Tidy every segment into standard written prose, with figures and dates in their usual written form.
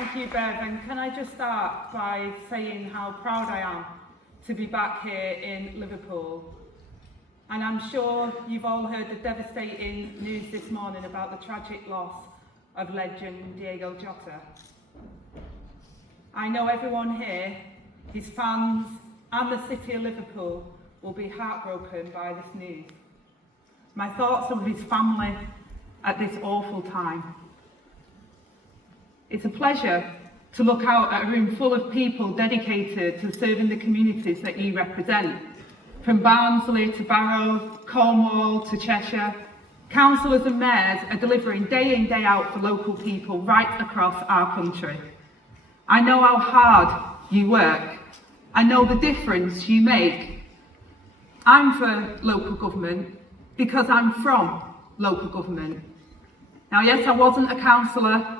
Thank you, Bev, and can I just start by saying how proud I am to be back here in Liverpool. And I'm sure you've all heard the devastating news this morning about the tragic loss of legend Diego Jota. I know everyone here, his fans and the city of Liverpool will be heartbroken by this news. My thoughts are with his family at this awful time. It's a pleasure to look out at a room full of people dedicated to serving the communities that you represent. From Barnsley to Barrow, Cornwall to Cheshire, councillors and mayors are delivering day in, day out for local people right across our country. I know how hard you work. I know the difference you make. I'm for local government because I'm from local government. Now, yes, I wasn't a councillor,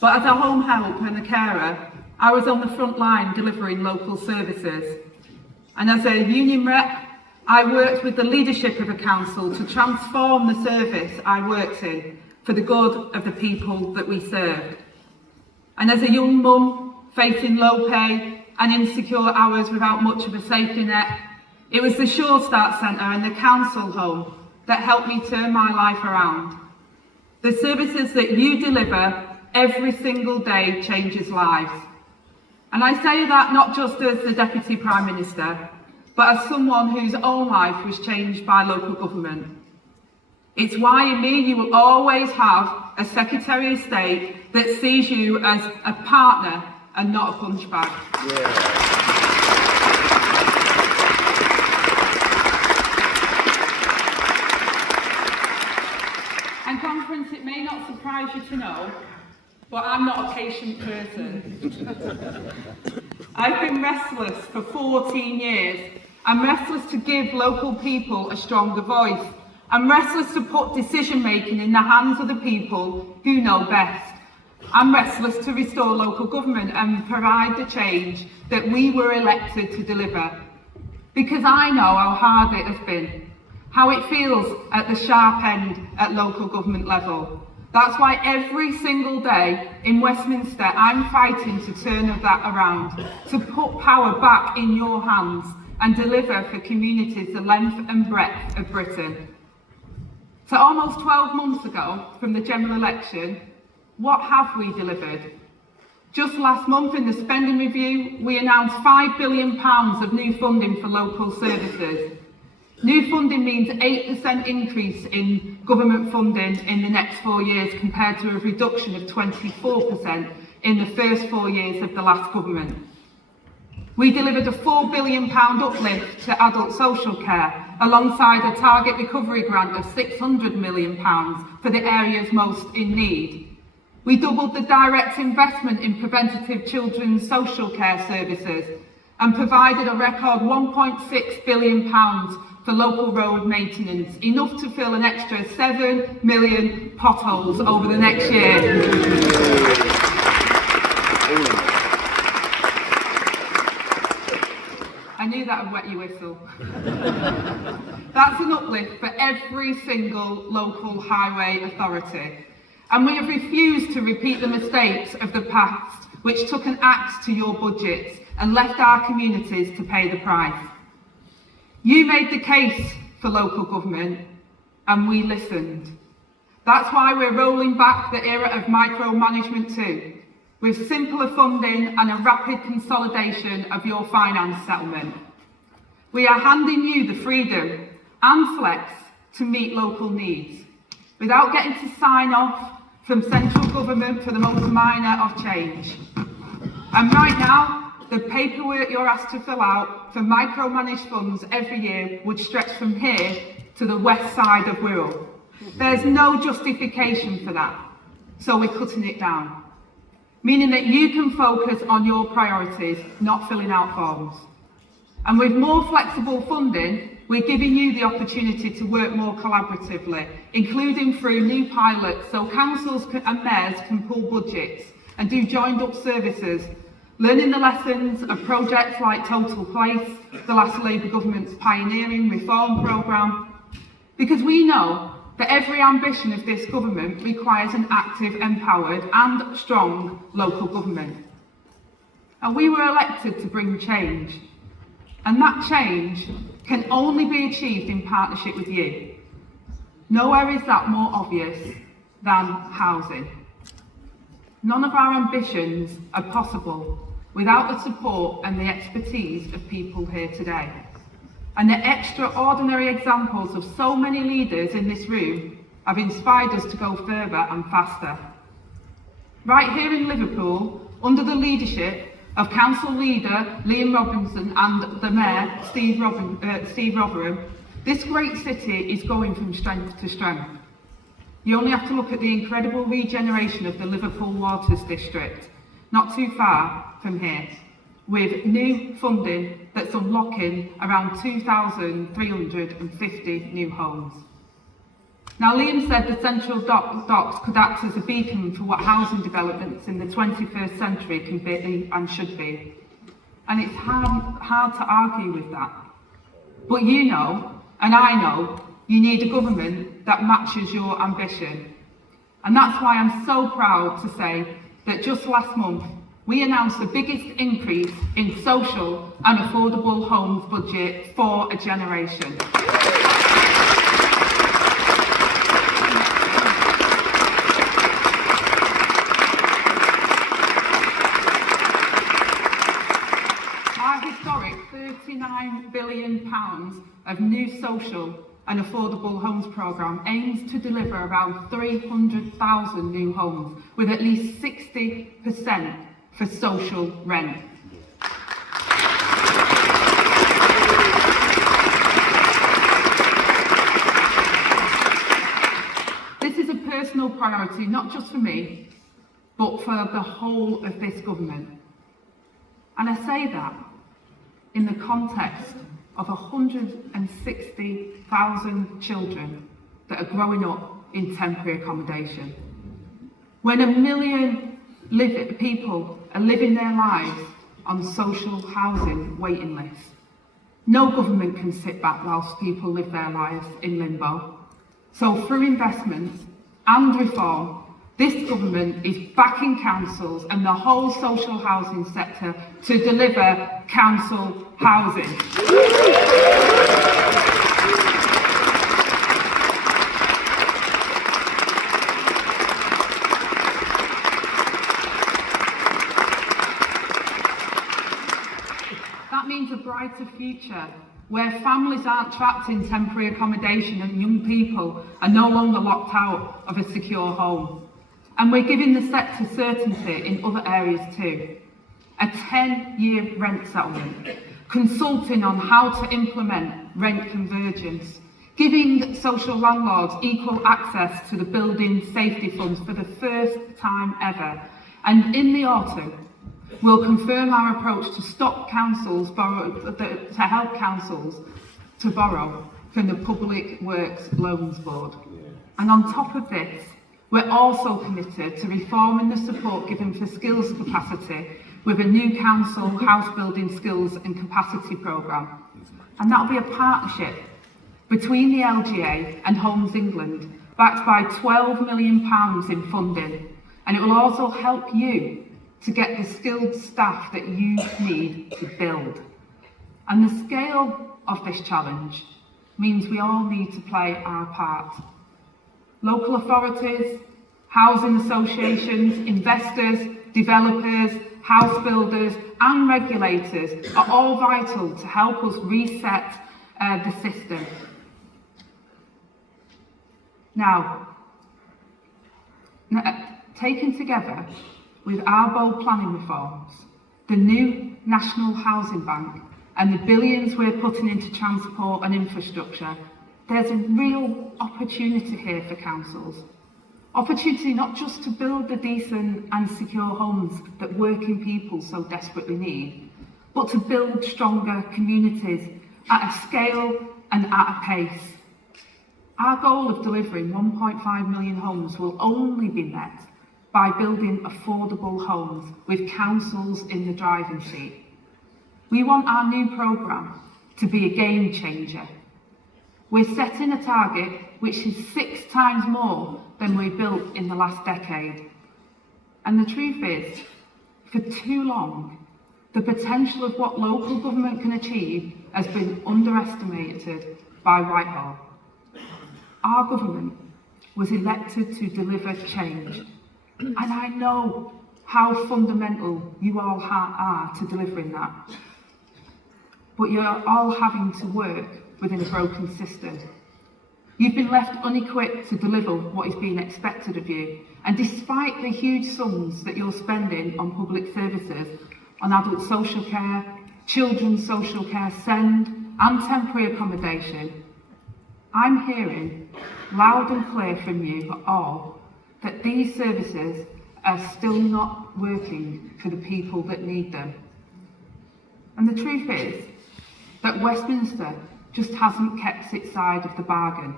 but as a home help and a carer, I was on the front line delivering local services. And as a union rep, I worked with the leadership of a council to transform the service I worked in for the good of the people that we served. And as a young mum facing low pay and insecure hours without much of a safety net, it was the Sure Start Centre and the council home that helped me turn my life around. The services that you deliver every single day changes lives. And I say that not just as the Deputy Prime Minister, but as someone whose own life was changed by local government. It's why in me you will always have a Secretary of State that sees you as a partner and not a punch bag. Yeah. And conference, it may not surprise you to know, but I'm not a patient person. I've been restless for 14 years. I'm restless to give local people a stronger voice. I'm restless to put decision making in the hands of the people who know best. I'm restless to restore local government and provide the change that we were elected to deliver. Because I know how hard it has been, how it feels at the sharp end at local government level. That's why every single day in Westminster, I'm fighting to turn that around, to put power back in your hands and deliver for communities the length and breadth of Britain. So almost 12 months ago from the general election, what have we delivered? Just last month in the spending review, we announced £5 billion of new funding for local services. New funding means 8% increase in government funding in the next 4 years compared to a reduction of 24% in the first 4 years of the last government. We delivered a £4 billion uplift to adult social care alongside a target recovery grant of £600 million for the areas most in need. We doubled the direct investment in preventative children's social care services and provided a record £1.6 billion for local road maintenance, enough to fill an extra 7 million potholes over the next year. I knew that would wet your whistle. That's an uplift for every single local highway authority. And we have refused to repeat the mistakes of the past, which took an axe to your budgets and left our communities to pay the price. You made the case for local government, and we listened. That's why we're rolling back the era of micromanagement too, with simpler funding and a rapid consolidation of your finance settlement. We are handing you the freedom and flex to meet local needs, without getting to sign off from central government for the most minor of change. And right now, the paperwork you're asked to fill out for micromanaged funds every year would stretch from here to the west side of Wirral. There's no justification for that, so we're cutting it down, meaning that you can focus on your priorities, not filling out forms. And with more flexible funding, we're giving you the opportunity to work more collaboratively, including through new pilots so councils and mayors can pool budgets and do joined up services, learning the lessons of projects like Total Place, the last Labour government's pioneering reform programme. Because we know that every ambition of this government requires an active, empowered and strong local government. And we were elected to bring change. And that change can only be achieved in partnership with you. Nowhere is that more obvious than housing. None of our ambitions are possible without the support and the expertise of people here today. And the extraordinary examples of so many leaders in this room have inspired us to go further and faster. Right here in Liverpool, under the leadership of Council Leader Liam Robinson and the Mayor Steve Rotherham, this great city is going from strength to strength. You only have to look at the incredible regeneration of the Liverpool Waters District, not too far from here, with new funding that's unlocking around 2,350 new homes. Now, Liam said the central docks could act as a beacon for what housing developments in the 21st century can be and should be. And it's hard to argue with that. But you know, and I know, you need a government that matches your ambition. And that's why I'm so proud to say that just last month, we announced the biggest increase in social and affordable homes budget for a generation. Our historic £39 billion of new social and affordable homes programme aims to deliver around 300,000 new homes, with at least 60% for social rent. This is a personal priority, not just for me, but for the whole of this government. And I say that in the context of 160,000 children that are growing up in temporary accommodation. When 1 million people are living their lives on social housing waiting lists. No government can sit back whilst people live their lives in limbo. So through investment and reform, this government is backing councils and the whole social housing sector to deliver council housing. That means a brighter future, where families aren't trapped in temporary accommodation and young people are no longer locked out of a secure home. And we're giving the sector certainty in other areas too. A 10-year rent settlement, consulting on how to implement rent convergence, giving social landlords equal access to the building safety funds for the first time ever. And in the autumn, we'll confirm our approach to stop councils to help councils to borrow from the Public Works Loans Board. And on top of this, we're also committed to reforming the support given for skills capacity with a new council house building skills and capacity programme. And that'll be a partnership between the LGA and Homes England, backed by £12 million in funding. And it will also help you to get the skilled staff that you need to build. And the scale of this challenge means we all need to play our part. Local authorities, housing associations, investors, developers, house builders and regulators are all vital to help us reset the system. Now, taken together with our bold planning reforms, the new National Housing Bank and the billions we're putting into transport and infrastructure, there's a real opportunity here for councils. Opportunity not just to build the decent and secure homes that working people so desperately need, but to build stronger communities at a scale and at a pace. Our goal of delivering 1.5 million homes will only be met by building affordable homes with councils in the driving seat. We want our new programme to be a game changer. We're setting a target which is 6 times more than we built in the last decade. And the truth is, for too long, the potential of what local government can achieve has been underestimated by Whitehall. Our government was elected to deliver change, and I know how fundamental you all are to delivering that. But you're all having to work within a broken system. You've been left unequipped to deliver what is being expected of you, and despite the huge sums that you're spending on public services, on adult social care, children's social care, SEND, and temporary accommodation, I'm hearing loud and clear from you all that these services are still not working for the people that need them. And the truth is that Westminster just hasn't kept its side of the bargain.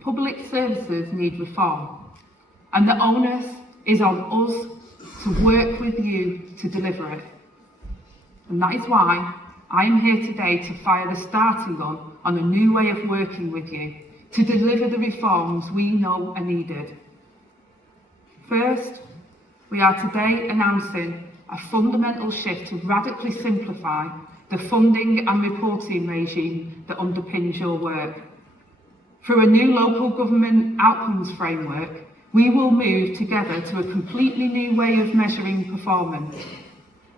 Public services need reform, and the onus is on us to work with you to deliver it. And that is why I am here today to fire the starting gun on a new way of working with you, to deliver the reforms we know are needed. First, we are today announcing a fundamental shift to radically simplify the funding and reporting regime that underpins your work. Through a new local government outcomes framework, we will move together to a completely new way of measuring performance.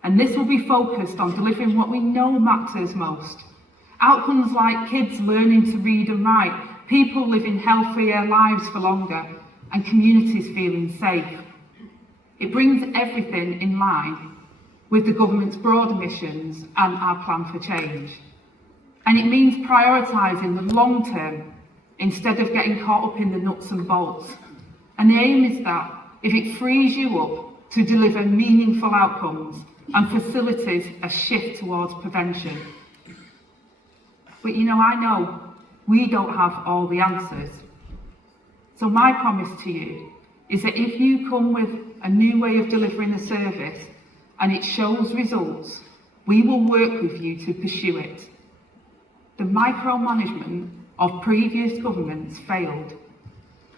And this will be focused on delivering what we know matters most. Outcomes like kids learning to read and write, people living healthier lives for longer, and communities feeling safe. It brings everything in line with the government's broader missions and our plan for change. And it means prioritising the long term instead of getting caught up in the nuts and bolts. And the aim is that if it frees you up to deliver meaningful outcomes and facilitates a shift towards prevention. But I know we don't have all the answers. So my promise to you is that if you come with a new way of delivering a service and it shows results, we will work with you to pursue it. The micromanagement of previous governments failed.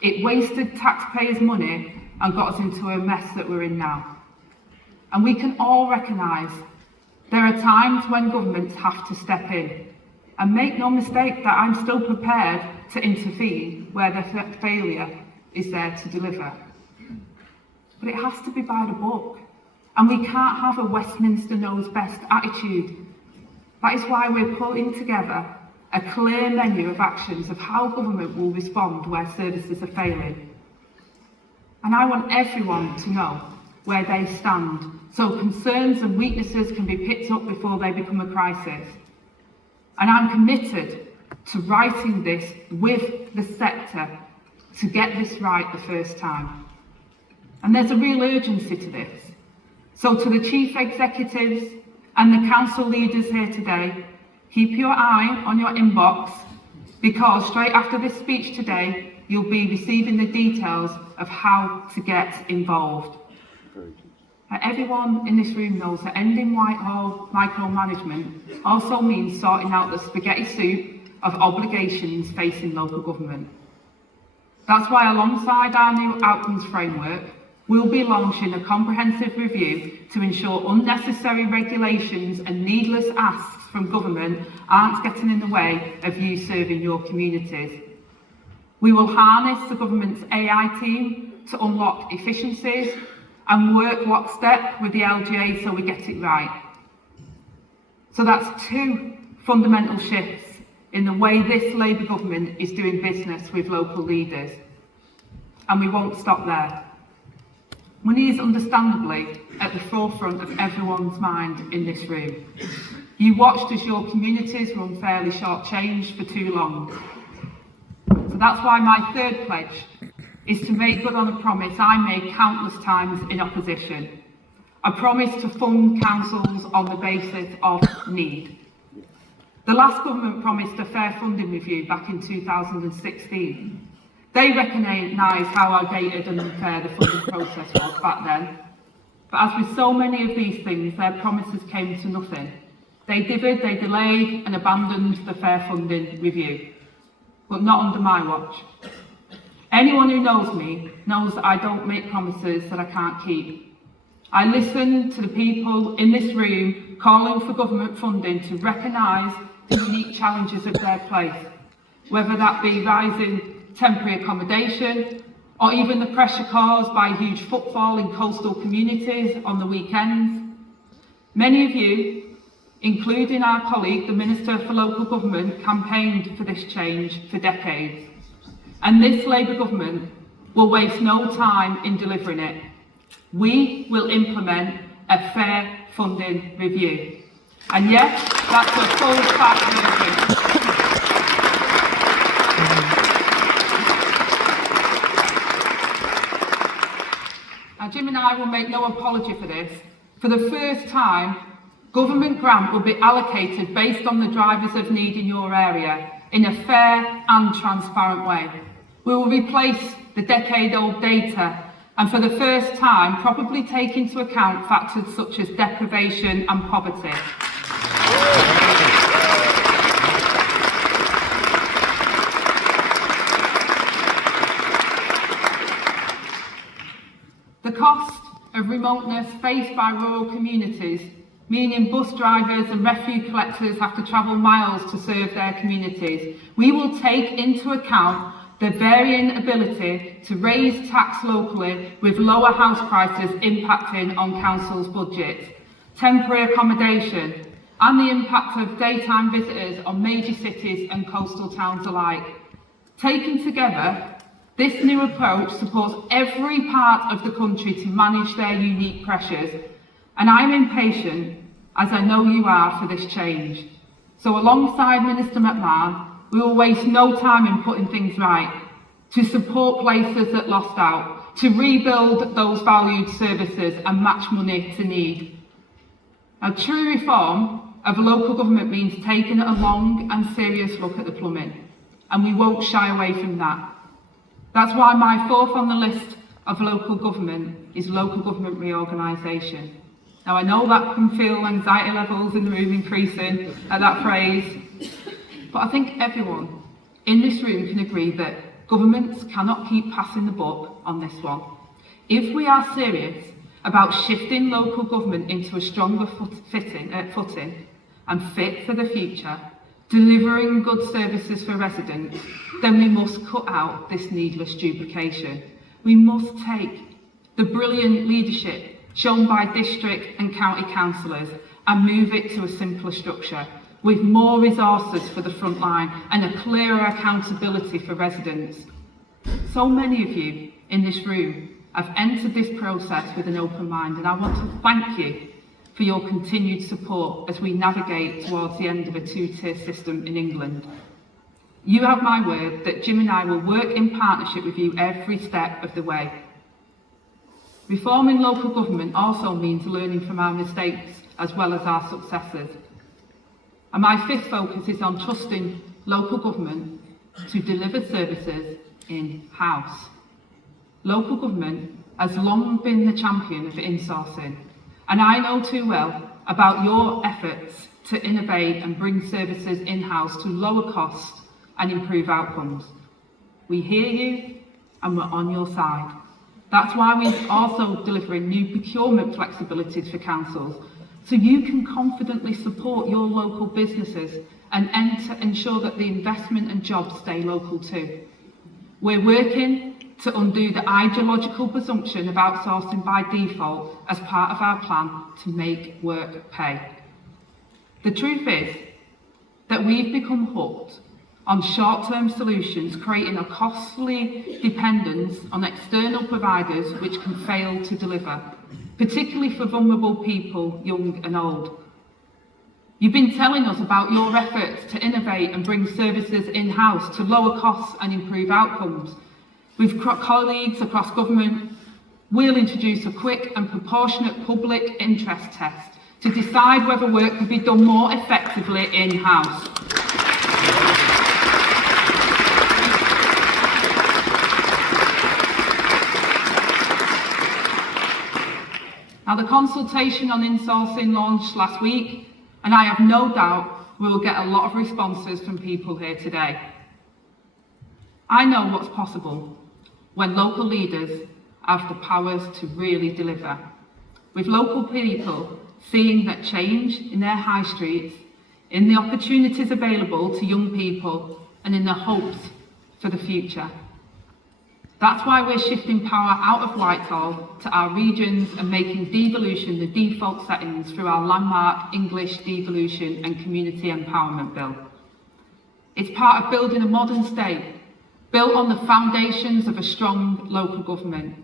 It wasted taxpayers' money and got us into a mess that we're in now. And we can all recognise there are times when governments have to step in. And make no mistake that I'm still prepared to intervene where the failure is there to deliver. But it has to be by the book. And we can't have a Westminster knows best attitude. That is why we're putting together a clear menu of actions of how government will respond where services are failing. And I want everyone to know where they stand, so concerns and weaknesses can be picked up before they become a crisis. And I'm committed to writing this with the sector to get this right the first time. And there's a real urgency to this. So to the chief executives and the council leaders here today, keep your eye on your inbox, because straight after this speech today, you'll be receiving the details of how to get involved. Everyone in this room knows that ending Whitehall micromanagement also means sorting out the spaghetti soup of obligations facing local government. That's why alongside our new outcomes framework, we'll be launching a comprehensive review to ensure unnecessary regulations and needless asks from government aren't getting in the way of you serving your communities. We will harness the government's AI team to unlock efficiencies and work lockstep with the LGA so we get it right. So that's 2 fundamental shifts in the way this Labour government is doing business with local leaders. And we won't stop there. Money is understandably at the forefront of everyone's mind in this room. You watched as your communities were unfairly shortchanged for too long. So that's why my 3rd pledge is to make good on a promise I made countless times in opposition. A promise to fund councils on the basis of need. The last government promised a fair funding review back in 2016. They recognised how outdated and unfair the funding process was back then. But as with so many of these things, their promises came to nothing. They dithered, they delayed and abandoned the fair funding review. but not under my watch. Anyone who knows me knows that I don't make promises that I can't keep. I listen to the people in this room calling for government funding to recognise the unique challenges of their place, whether that be rising temporary accommodation or even the pressure caused by huge footfall in coastal communities on the weekends. Many of you, including our colleague, the Minister for Local Government, campaigned for this change for decades. And this Labour government will waste no time in delivering it. We will implement a fair funding review. And yes, that's a full fact version. Now, Jim and I will make no apology for this. For the first time, government grant will be allocated based on the drivers of need in your area in a fair and transparent way. We will replace the decade-old data and for the first time probably take into account factors such as deprivation and poverty. The cost of remoteness faced by rural communities, meaning bus drivers and refuse collectors have to travel miles to serve their communities. We will take into account the varying ability to raise tax locally with lower house prices impacting on councils' budgets, temporary accommodation, and the impact of daytime visitors on major cities and coastal towns alike. Taken together, this new approach supports every part of the country to manage their unique pressures, and I'm impatient, as I know you are, for this change. So alongside Minister McMahon, we will waste no time in putting things right, to support places that lost out, to rebuild those valued services and match money to need. Now, true reform of local government means taking a long and serious look at the plumbing, and we won't shy away from that. That's why my fourth on the list of local government is local government reorganisation. Now, I know that can feel anxiety levels in the room increasing at that phrase, but I think everyone in this room can agree that governments cannot keep passing the buck on this one. If we are serious about shifting local government into a stronger footing and fit for the future, delivering good services for residents, then we must cut out this needless duplication. We must take the brilliant leadership shown by district and county councillors and move it to a simpler structure, with more resources for the front line and a clearer accountability for residents. So many of you in this room have entered this process with an open mind, and I want to thank you for your continued support as we navigate towards the end of a two-tier system in England. You have my word that Jim and I will work in partnership with you every step of the way. Reforming local government also means learning from our mistakes as well as our successes. And my fifth focus is on trusting local government to deliver services in-house. Local government has long been the champion of insourcing, and I know too well about your efforts to innovate and bring services in-house to lower costs and improve outcomes. We hear you and we're on your side. That's why we're also delivering new procurement flexibilities for councils, so you can confidently support your local businesses and ensure that the investment and jobs stay local too. We're working to undo the ideological presumption of outsourcing by default as part of our plan to make work pay. The truth is that we've become hooked on short-term solutions, creating a costly dependence on external providers which can fail to deliver, particularly for vulnerable people, young and old. You've been telling us about your efforts to innovate and bring services in-house to lower costs and improve outcomes. With colleagues across government, we'll introduce a quick and proportionate public interest test to decide whether work can be done more effectively in-house. Now, the consultation on insourcing launched last week, and I have no doubt we will get a lot of responses from people here today. I know what's possible when local leaders have the powers to really deliver, with local people seeing that change in their high streets, in the opportunities available to young people, and in the hopes for the future. That's why we're shifting power out of Whitehall to our regions and making devolution the default settings through our landmark English Devolution and Community Empowerment Bill. It's part of building a modern state, built on the foundations of a strong local government,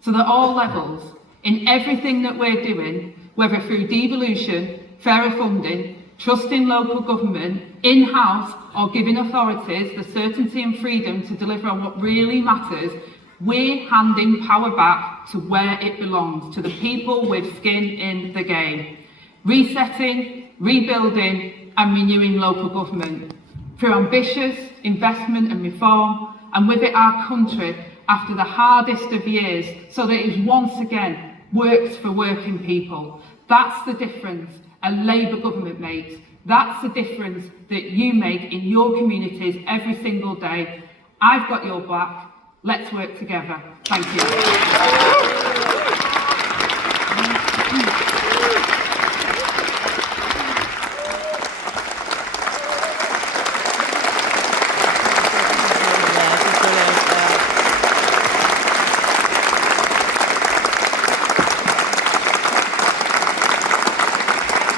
so that all levels, in everything that we're doing, whether through devolution, fairer funding, trusting local government, in-house, or giving authorities the certainty and freedom to deliver on what really matters, we're handing power back to where it belongs, to the people with skin in the game. Resetting, rebuilding, and renewing local government through ambitious investment and reform, and with it our country after the hardest of years, so that it once again works for working people. That's the difference a Labour government makes. That's the difference that you make in your communities every single day. I've got your back. Let's work together. Thank you.